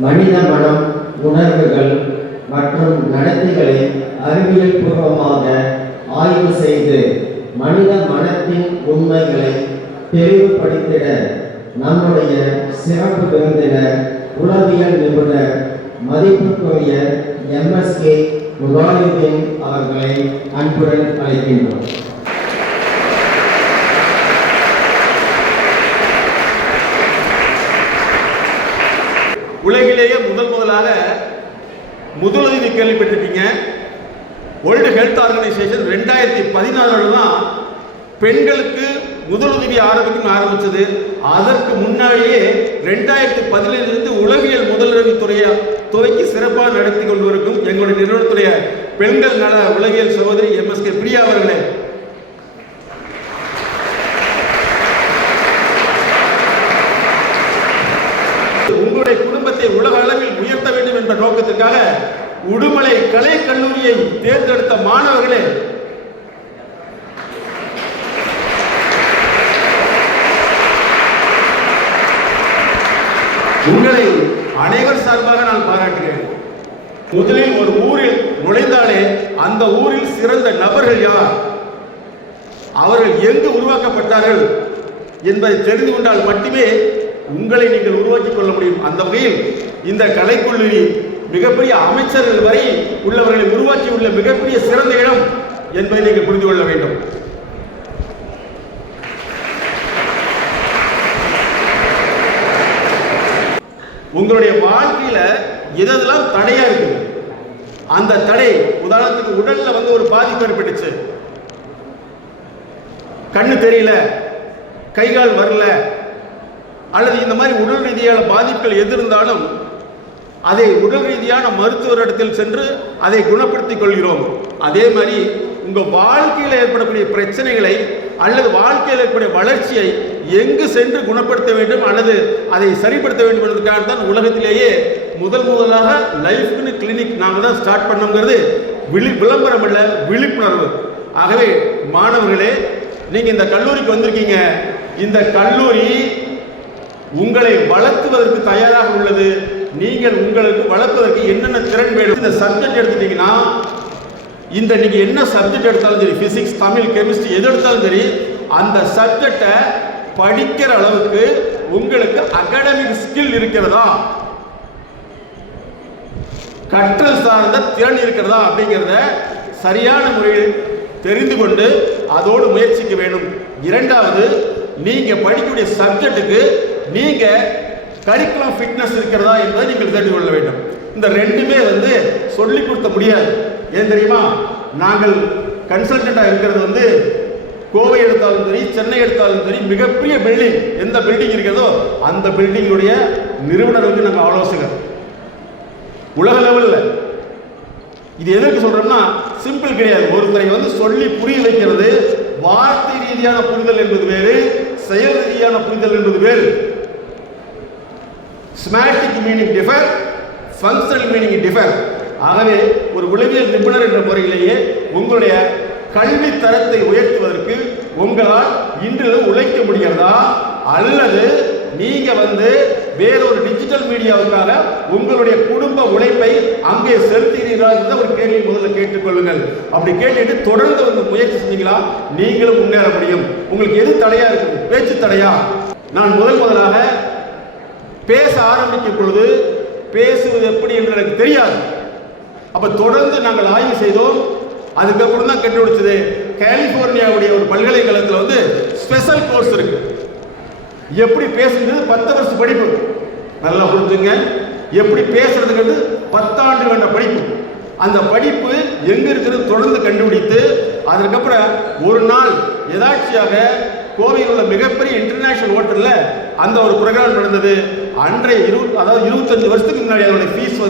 மனித மனம், உணர்வுகள் மற்றும் நடத்தைகளை அறிவியல் பூர்வமாக ஆய்வு செய்து மனித மனத்தின் உண்மைகளை தெளிவுபடுத்திட நம்முடைய சிறப்பு விருந்தினர் உளவியல் நிபுணர் மதிப்புக்குரிய எம்எஸ்கே முகாலிதீன் அவர்களை அன்புடன் அழைக்கின்றோம். உலகிலேயே முதலாக முதலுதவி கேள்விப்பட்டிருக்கீங்க. வேர்ல்டு ஹெல்த் ஆர்கனைசேஷன் 2014 தான் பெண்களுக்கு முதலுதவி ஆரம்பிச்சது. அதற்கு முன்னாடியே 2017 உளவியல் முதலுதவி துறைக்கு சிறப்பாக நடத்தி கொண்டு இருக்கும் எங்களுடைய நிறுவனத்துடைய பெண்கள் நல உளவியல் சகோதரி எம்எஸ்கே பிரியா அவர்களே, உங்களுடைய குடும்பத்தை உலக அளவில் உயர்த்த வேண்டும் என்ற நோக்கத்திற்காக உடுமலை கலை கல்லூரியை தேர்ந்தெடுத்த மாணவர்களே, உங்களை அனைவர் சார்பாக நான் பாராட்டுகிறேன். முதலில் ஒரு ஊரில் நுழைந்தாலே அந்த ஊரில் சிறந்த நபர்கள் யார், அவர்கள் எங்கு உருவாக்கப்பட்டார்கள் என்பதை தெரிந்து கொண்டால் மட்டுமே உங்களை நீங்கள் உருவாக்கிக் கொள்ள முடியும். அந்த வகையில் இந்த கலைக்கல்லூரி மிகப்பெரிய அமைச்சர்கள் வரை உள்ளவர்களை உருவாக்கியுள்ள மிகப்பெரிய சிறந்த இடம் என்பதை நீங்கள் புரிந்து கொள்ள வேண்டும். உங்களுடைய வாழ்க்கையில எதெல்லாம் தடையா இருக்கு, அந்த தடை, உதாரணத்துக்கு உடல்ல ஒரு பாதிப்பு ஏற்பட்டுச்சு, கண்ணு தெரியல, கைகால் வரல, அல்லது இந்த மாதிரி உடல் ரீதியான பாதிப்புகள் எது இருந்தாலும் அதை உடல் ரீதியான மருத்துவரிடத்தில் சென்று அதை குணப்படுத்திக் கொள்கிறோம். அதே மாதிரி உங்க வாழ்க்கையில் ஏற்படக்கூடிய பிரச்சனைகளை அல்லது வாழ்க்கையில் ஏற்படைய வளர்ச்சியை எங்கு சென்று குணப்படுத்த வேண்டும் அல்லது அதை சரிப்படுத்த வேண்டும் என்பதற்காக தான் உலகத்திலேயே முதலாக லைஃப்னு கிளினிக் நாங்கள் தான் ஸ்டார்ட் பண்ணோங்கிறது விளம்பரம் அல்ல, விழிப்புணர்வு. ஆகவே மாணவர்களே, நீங்க இந்த கல்லூரிக்கு வந்திருக்கீங்க. இந்த கல்லூரி உங்களை வளர்த்துவதற்கு தயாராக உள்ளது. நீங்கள் உங்களுக்கு வளர்ப்பதற்கு என்னென்ன திறன் வேண்டும், இந்த சப்ஜெக்ட் எடுத்துட்டீங்கன்னா, இந்த நீங்க என்ன சப்ஜெக்ட் எடுத்தாலும் சரி, பிசிக்ஸ், தமிழ், கெமிஸ்ட்ரி எது எடுத்தாலும் சரி, அந்த சப்ஜெக்டை படிக்கிற அளவுக்கு உங்களுக்கு அகாடமிக் ஸ்கில் இருக்கிறதா, கற்றல் சார்ந்த திறன் இருக்கிறதா அப்படிங்கிறத சரியான முறையில் தெரிந்து கொண்டு அதோடு முயற்சிக்க வேண்டும். இரண்டாவது, நீங்க படிக்கக்கூடிய சப்ஜெக்டுக்கு நீங்க கரிக்குலம் ஃபிட்னஸ் இருக்கிறதா என்பதை நீங்கள் தெரிந்து கொள்ள வேண்டும். இந்த ரெண்டுமே சொல்லிக் கொடுக்க முடியாது. ஏன் தெரியுமா, நாங்கள் கன்சல்டண்டா இருக்கிறது கோவை எடுத்தாலும் சரி, சென்னை எடுத்தாலும் சரி, மிகப்பெரிய பில்டிங், எந்த பில்டிங் இருக்கிறதோ அந்த பில்டிங்குடைய நிறுவனர் நாங்கள் ஆலோசகர் உலக லெவலில். இது எதற்கு சொல்றோம்னா, சிம்பிள் கிடையாது. ஒருத்தரை சொல்லி புரிய வைக்கிறது, வார்த்தை ரீதியான புரிதல் என்பது வேறு, செயல் ரீதியான புரிதல் என்பது வேறு. Semantic meaning differ, functional meaning differ. ஆகவே ஒரு உளவியல் நிபுணர் என்ற முறையிலேயே உங்களுடைய கல்வி தரத்தை உயர்த்துவதற்கு உங்களால் இன்று உழைக்க முடிகிறதா, அல்லது நீங்க வேறொரு டிஜிட்டல் மீடியாவுக்காக உங்களுடைய குடும்ப உழைப்பை அங்கே செலுத்துகிறீர்களா என்ற ஒரு கேள்வி முதல்ல கேட்டுக்கொள்ளுங்கள். அப்படி கேட்டுட்டு தொடர்ந்து முயற்சி செஞ்சீங்களா நீங்களும் முன்னேற முடியும். உங்களுக்கு எது தடையா இருக்குது? பேச்சு தடையா? நான் முதலாக பேச ஆரம்பிக்கும் பொழுது பேசுவது எப்படி என்று எனக்கு தெரியாது. அப்ப தொடர்ந்து நாங்கள் ஆய்வு செய்தோம். அதுக்கப்புறம் தான் கண்டுபிடிச்சது, கலிபோர்னியாவுடைய ஒரு பல்கலைக்கழகத்தில் ஸ்பெஷல் கோர்ஸ் இருக்கு. எப்படி பேசுறது 10 வருஷம் படிப்பு. நல்லா புரிஞ்சுங்க, எப்படி பேசுறதுங்கிறது 10 ஆண்டு வேண்ட படிப்பு. அந்த படிப்பு எங்க இருக்கிறது தொடர்ந்து கண்டுபிடித்து, அதுக்கப்புறம் ஒரு நாள் எதாச்சியாக கோவையில் உள்ள மிகப்பெரிய இன்டர்நேஷனல் ஹோட்டல்ல அந்த ஒரு ப்ரோக்ராம் நடந்தது. அன்றைய 25 வருஷத்துக்கு முன்னாடி அதோட ஃபீஸ்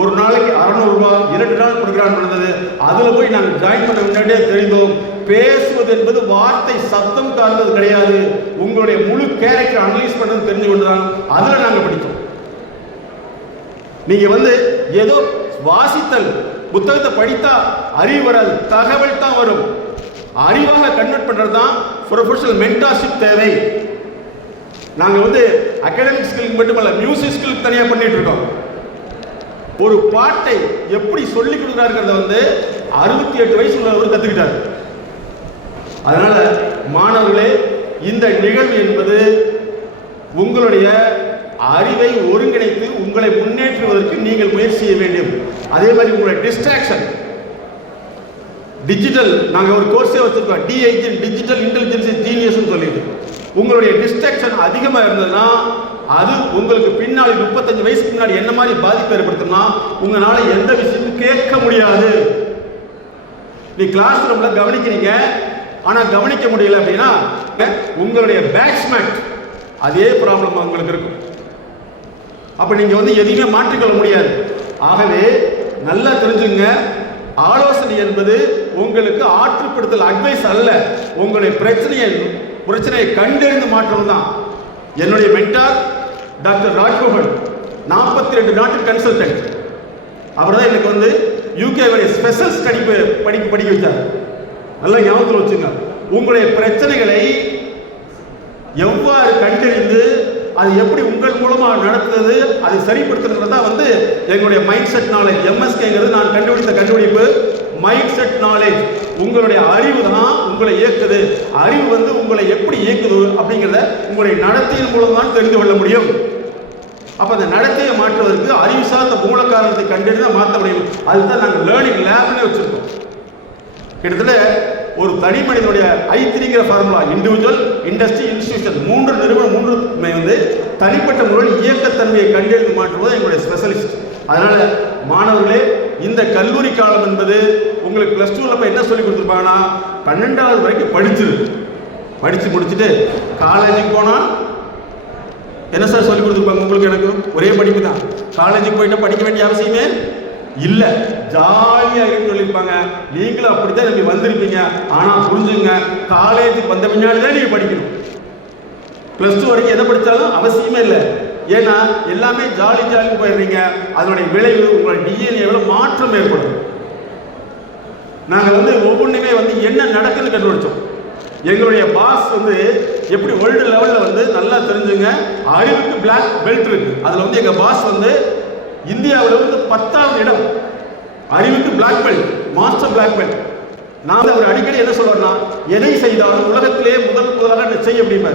ஒரு நாளைக்கு 600 ரூபாய். 2 நாள் ப்ரோக்ராம் நடந்தது. அதுல போய் நாங்கள் ஜாயின் பண்ண முன்னாடியே தெரிந்தோம், பேசுவது என்பது வார்த்தை சத்தம் சார்ந்தது கிடையாது, உங்களுடைய முழு கேரக்டர் அனலைஸ் பண்ணது தெரிஞ்சு கொண்டுதான் அதுல நாங்க படித்தோம். நீங்க ஏதோ வாசித்தல் புத்தகத்தை படித்தா அறிவு வராது, தகவல் தான் வரும். அறிவாக கன்வெர்ட் பண்றது தான் ப்ரொஃபஷனல் மென்டார்ஷிப் தேவை. நாங்கள் வந்து அகாடமிக் ஸ்கில்க்கு மட்டுமல்ல, மியூசிக் ஸ்கில்க்கு தனியாக பண்ணிட்டு இருக்கோம். ஒரு பாட்டை எப்படி சொல்லி கொடுக்குறாருங்கிறத வந்து 68 வயசு உள்ளவர் கற்றுக்கிட்டார். அதனால மாணவர்களே, இந்த நிகழ்வு என்பது உங்களுடைய அறிவை ஒருங்கிணைத்து உங்களை முன்னேற்றுவதற்கு நீங்கள் முயற்சி செய்ய வேண்டும். அதே மாதிரி உங்களுடைய டிஸ்ட்ராக்ஷன், டிஜிட்டல், நாங்கள் ஒரு கோர்ஸே வச்சிருக்கோம், டிஜிட்டல் இன்டெலிஜென்ஸ் ஜீனியஸ்னு சொல்லிட்டு. உங்களுடைய டிஸ்ட்ராக்ஷன் அதிகமாக இருந்ததுன்னா அது உங்களுக்கு பின்னாடி 35 வயசுக்கு முன்னாடி என்ன மாதிரி பாதிப்பு ஏற்படுத்தும்னா, உங்களால் எந்த விஷயமும் கேட்க முடியாது. நீ கிளாஸ் ரூம்ல கவனிக்கிறீங்க, ஆனால் கவனிக்க முடியல அப்படின்னா உங்களுடைய பேட்ஸ்மேன் அதே ப்ராப்ளம் உங்களுக்கு இருக்கும். அப்போ நீங்கள் வந்து எதையுமே மாற்றிக்கொள்ள முடியாது. ஆகவே நல்லா தெரிஞ்சுங்க, ஆலோசனை என்பது உங்களுக்கு ஆற்றுப்படுத்தல், அட்வைஸ் அல்ல. உங்களுடைய பிரச்சனையை கண்டறிந்து மாற்றம் தான். என்னுடைய மென்டார் டாக்டர் ராஜ்மோகன் 42 நாட்டு கன்சல்டன்ட். அவர் தான் எனக்கு வந்து யூகேவுடைய ஸ்பெஷல் ஸ்டடி படிக்க வச்சார். நல்லா ஞாபகத்தில் வச்சுங்க. உங்களுடைய பிரச்சனைகளை எவ்வாறு கண்டறிந்து அது எப்படி உங்கள் மூலமாக நடத்துறது, அதை சரிப்படுத்துறது தான் வந்து எங்களுடைய மைண்ட் செட் நாலேஜ். எம்எஸ்கேங்கிறது நான் கண்டுபிடித்த கண்டுபிடிப்பு. மைண்ட் செட் நாலேஜ், உங்களுடைய அறிவு தான் உங்களை இயக்குது. அறிவு வந்து உங்களை எப்படி இயக்குது அப்படிங்கிறத உங்களுடைய நடத்தையின் மூலம் தான் தெரிந்து கொள்ள முடியும். அப்போ அந்த நடத்தையை மாற்றுவதற்கு அறிவு சார்ந்த மூல காரணத்தை கண்டறிந்து தான் மாற்ற முடியும். அதுதான் நாங்கள் லேர்னிங் லேப்னே வச்சிருக்கோம். கிட்டத்தட்ட ஒரு தனி மனிதனுடைய I3ங்கிற ஃபார்முலா, இண்டிவிஜுவல், இண்டஸ்ட்ரி, இன்ஸ்டிடியூஷன், 3 நிறுவனம், 3 வந்து தனிப்பட்ட முறையில் இயக்கத்தன்மையை கண்டறிந்து மாற்றுவது எங்களுடைய ஸ்பெஷலிஸ்ட். அதனால மாணவர்களே, இந்த கல்லூரி காலம் என்பது உங்களுக்கு +2 போய் என்ன சொல்லி கொடுத்துருப்பாங்கன்னா, 12வது வரைக்கும் படிச்சு முடிச்சுட்டு காலேஜுக்கு போனால் என்ன சார் சொல்லி கொடுத்துருப்பாங்க உங்களுக்கு? எனக்கு ஒரே படிப்பு தான். காலேஜுக்கு போயிட்டு படிக்க வேண்டிய அவசியமே இல்லை, ஜாலியாக இருக்குன்னு சொல்லியிருப்பாங்க. நீங்களும் அப்படித்தான் நீங்கள் வந்திருப்பீங்க. ஆனால் புரிஞ்சுங்க, காலேஜுக்கு வந்த பின்னாடி தான் நீங்கள் படிக்கணும். +2 வரைக்கும் எதை படித்தாலும் அவசியமே இல்லை. ஏன்னா எல்லாமே ஜாலின்னு போயிடுறீங்க. அதனுடைய விளைவு உங்களுடைய டிஎன்ஏவில் மாற்றம் ஏற்படும். நாங்கள் வந்து ஒவ்வொன்றுமே வந்து என்ன நடக்குதுன்னு கண்டுபிடிச்சோம். எங்களுடைய பாஸ் வந்து எப்படி வேர்ல்டு லெவலில் வந்து நல்லா தெரிஞ்சுங்க, அறிவுக்கு பிளாக் பெல்ட் இருக்கு. அதில் வந்து எங்கள் பாஸ் வந்து இந்தியாவில் வந்து 10வது இடம், அறிவுக்கு black belt, master black belt. நான் அவர் அடிக்கடி என்ன சொல்றேன்னா, எதை செய்தாலும் உலகத்திலே முதலாக செய்ய முடியுமா.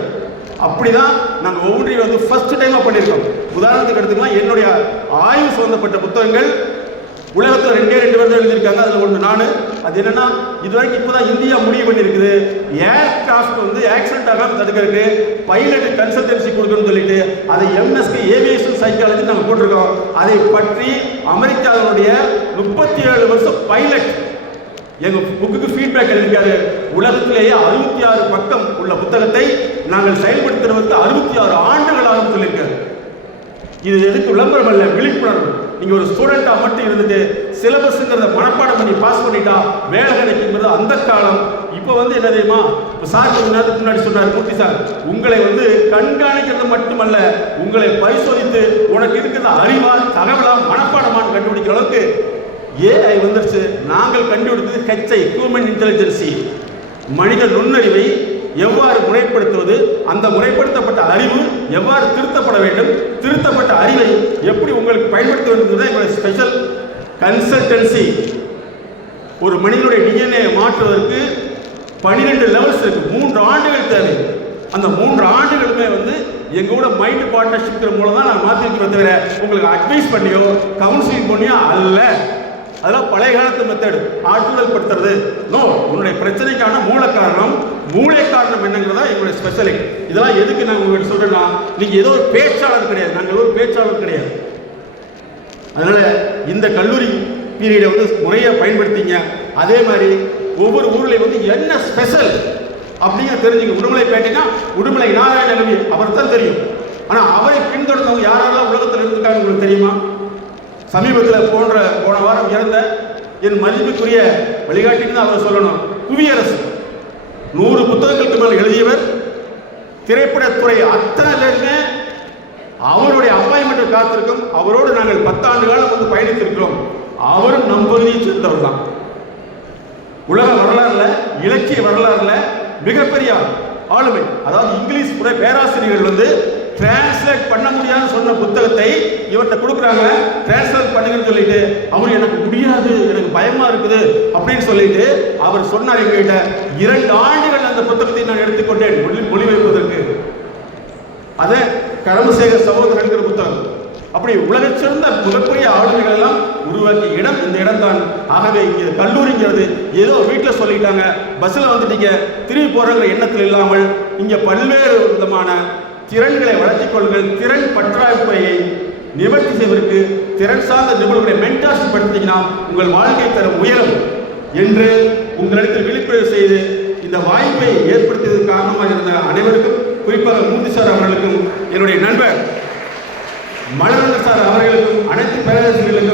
அப்படிதான் நாங்கள் ஒவ்வொன்றையும் வந்து ஃபர்ஸ்ட் டைமாக பண்ணியிருக்கோம். உதாரணத்துக்கு எடுத்துக்கலாம், என்னுடைய ஆய்வு சம்பந்தப்பட்ட புத்தகங்கள் உலகத்தில் 2 பேர் தான் எழுதியிருக்காங்க. அதில் ஒன்று நான். அது என்னன்னா, இது வரைக்கும் இப்போ தான் இந்தியா முடிவு பண்ணியிருக்குது, ஏர்கிராஃப்ட் வந்து ஆக்சிடென்ட் ஆகாமல் தடுக்கிறதுக்கு பைலட் கன்சல்டன்சி கொடுக்கணும்னு சொல்லிட்டு அதை எம்எஸ்கே ஏவியேஷன் சைக்காலஜி நாங்கள் போட்டிருக்கோம். அதை பற்றி அமெரிக்காவுடைய 37 வருஷம் பைலட் எங்கள் புக்குக்கு ஃபீட்பேக் எழுதியிருக்காரு. உலகத்திலேயே 66 பக்கம் உள்ள புத்தகத்தை நாங்கள் செயல்படுத்துவதற்கு 66 ஆண்டுகளாக சொல்லியிருக்காரு. இது எதுக்கு விளம்பரம் அல்ல, விழிப்புணர்வு. நீங்க ஒரு ஸ்டூடெண்டா மட்டும் இருந்துட்டு சிலபஸ்ங்கிறத மனப்பாடம் பண்ணி பாஸ் பண்ணிட்டா வேலை கிடைக்குங்கிறது அந்த காலம். இப்போ வந்து என்ன தெரியுமா, சார் கொஞ்ச நேரத்துக்கு முன்னாடி சொன்னார் மூர்த்தி சார், உங்களை வந்து கண்காணிக்கிறது மட்டுமல்ல, உங்களை பரிசோதித்து உனக்கு இருக்கிற அறிவா தகவலா மனப்பாடமான்னு கண்டுபிடிக்கிற அளவுக்கு ஏஐ வந்துருச்சு. நாங்கள் கண்டுபிடித்தது HI, ஹியூமன் இன்டெலிஜென்சி, மனித நுண்ணறிவை எவ்வாறு முறைப்படுத்துவது, அந்த முறைப்படுத்தப்பட்ட அறிவு எவ்வாறு திருத்தப்பட வேண்டும், திருத்தப்பட்ட அறிவை எப்படி உங்களுக்கு பயன்படுத்த வேண்டும், எங்களுடைய ஸ்பெஷல் கன்சல்டன்சி. ஒரு மனிதனுடைய டிஎன்ஏ மாற்றுவதற்கு 12 லெவல்ஸ் இருக்கு. 3 ஆண்டுகள் தேவை. அந்த 3 ஆண்டுகளுமே வந்து எங்களோட மைண்ட் பார்ட்னர்ஷிப் மூலம் தான் நான் மாற்றிருக்கிறத தவிர உங்களுக்கு அட்வைஸ் பண்ணியோ கவுன்சிலிங் பண்ணியோ அல்ல. அதெல்லாம் பழைய காலத்து மெத்தடு, ஆற்றுதல் படுத்துறது. நோ, உன்னுடைய பிரச்சனைக்கான மூல காரணம், மூளை காரணம் என்னங்கிறதா எங்களுடைய ஸ்பெஷலிஸ்ட். இதெல்லாம் எதுக்கு நான் உங்களுக்கு சொல்றேன்னா, நீங்க ஏதோ ஒரு பேச்சாளர் கிடையாது, நாங்கள் ஒரு பேச்சாளர் கிடையாது. அதனால இந்த கல்லூரி பீரியடை வந்து முறையை பயன்படுத்திங்க. அதே மாதிரி ஒவ்வொரு ஊர்லேயும் வந்து என்ன ஸ்பெஷல் அப்படிங்கிற தெரிஞ்சுங்க. உடுமலைப்பேட்டைனா உடுமலை நாராயண நம்பி, அவர் தான் தெரியும். ஆனால் அவரை பின்தொடர்ந்தவங்க யாரெல்லாம் உலகத்தில் இருந்திருக்காங்க உங்களுக்கு தெரியுமா? சமீபத்தில் போன வாரம் இறந்த என் மதிப்புக்குரிய வழிகாட்டின்னு அவர் சொல்லணும், புவியரசு. 100 புத்தகங்களுக்கு மேலே எழுதியவர். திரைப்படத்துறை அத்தனை பேருமே அவருடைய அப்பாயின்மெண்ட் காத்திருக்கும். அவரோடு நாங்கள் 10 ஆண்டு காலம் வந்து பயணித்திருக்கிறோம். அவரும் நம் பகுதியை சேர்ந்தவர் தான். உலக வரலாறுல, இலக்கிய வரலாறுல மிகப்பெரிய ஆளுமை. அதாவது இங்கிலீஷ் பேராசிரியர்கள் வந்து டிரான்ஸ்லேட் பண்ண முடியாதுன்னு சொன்ன புத்தகத்தை இவர்கிட்ட கொடுக்குறாங்க, டிரான்ஸ்லேட் பண்ணுங்கன்னு சொல்லிட்டு அவர் எனக்கு முடியாது, எனக்கு பயமா இருக்குது அப்படின்னு சொல்லிட்டு அவர் சொன்னார் எங்ககிட்ட. 2 ஆண்டுகள் அந்த புத்தகத்தை நான் எடுத்துக்கொண்டேன் மொழிபெயர்ப்பதற்கு. அதை கரமசேகர் சகோதரர் என்கிற புத்தகம். அப்படி உலக சிறந்த மிகப்பெரிய ஆளுமைகள் எல்லாம் உருவாக்கிய இடம் இந்த இடம் தான். ஆகவே இங்கே கல்லூரிங்கிறது ஏதோ வீட்டில் சொல்லிட்டாங்க, பஸ்ஸில் வந்துட்டீங்க திரும்பி போகிற எண்ணத்தில் இல்லாமல் இங்கே பல்வேறு விதமான திறன்களை வளர்த்திக் கொள்ளுங்கள். திறன் பற்றாக்குறையை நிவர்த்தி செய்வதற்கு திறன் சார்ந்த நிபுணர்களை மென்டார்ஷிப் படுத்திங்கன்னா உங்கள் வாழ்க்கை தரம் உயரும் என்று உங்களிடத்தில் விழிப்புணர்வு செய்து இந்த வாய்ப்பை ஏற்படுத்தியதற்கு காரணமாக இருந்த அனைவருக்கும், குறிப்பாக மூர்த்தி சார் அவர்களுக்கும், என்னுடைய நண்பர் மலரங்க சார் அவர்களுக்கும், அனைத்து பேரரசுகளுக்கும்